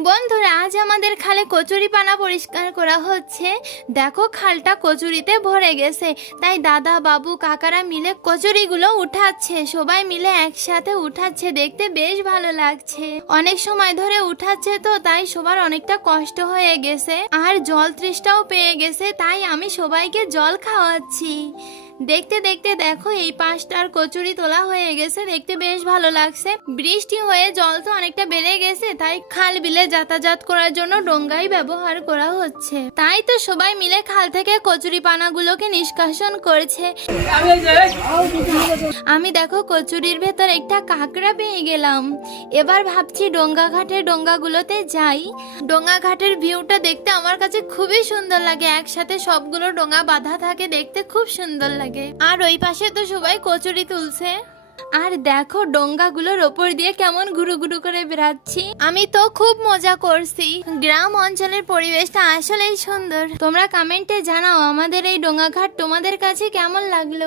বন্ধুরা, আজ আমাদের খালে কচুরি পানা পরিষ্কার করা হচ্ছে। দেখো, খালটা কচুরিতে ভরে গেছে। তাই দাদা, বাবু, কাকারা মিলে কচুরিগুলো উঠাচ্ছে। সবাই মিলে একসাথে উঠাচ্ছে। দেখতে বেশ ভালো লাগছে। অনেক সময় ধরে উঠাচ্ছে তো, তাই সবার অনেকটা কষ্ট হয়ে গেছে। আর জল তৃষ্ঠাও পেয়ে গেছে, তাই আমি সবাইকে জল খাওয়াচ্ছি। দেখতে দেখতে দেখো এই পাঁচটার কচুরি তোলা হয়ে গেছে, দেখতে বেশ ভালো লাগছে। বৃষ্টি হয়ে জল তো অনেকটা বেড়ে গেছে, তাই খাল বিলে যাতায়াত করার জন্য ডোঙ্গাই ব্যবহার করা হচ্ছে। তাই তো সবাই মিলে খাল থেকে কচুরি পানাগুলোকে নিষ্কাশন করছে। আমি দেখো কচুরির ভেতর একটা কাঁকড়া পেয়ে গেলাম। এবার ভাবছি ডোঙ্গা ঘাটের ডোঙ্গাগুলোতে যাই। ডোঙ্গা ঘাটের ভিউটা দেখতে আমার কাছে খুবই সুন্দর লাগে। একসাথে সবগুলো ডোঙ্গা বাঁধা থাকে দেখতে খুব সুন্দর লাগে। আর ওই পাশে তো সবাই কচুরি তুলছে। আর দেখো ডোঙ্গাগুলোর ওপর দিয়ে কেমন ঘুরু ঘুরু করে বেড়াচ্ছি। আমি তো খুব মজা করছি। গ্রাম অঞ্চলের পরিবেশটা আসলেই সুন্দর। তোমরা কমেন্টে জানাও আমাদের এই ডোঙ্গা ঘাট তোমাদের কাছে কেমন লাগল?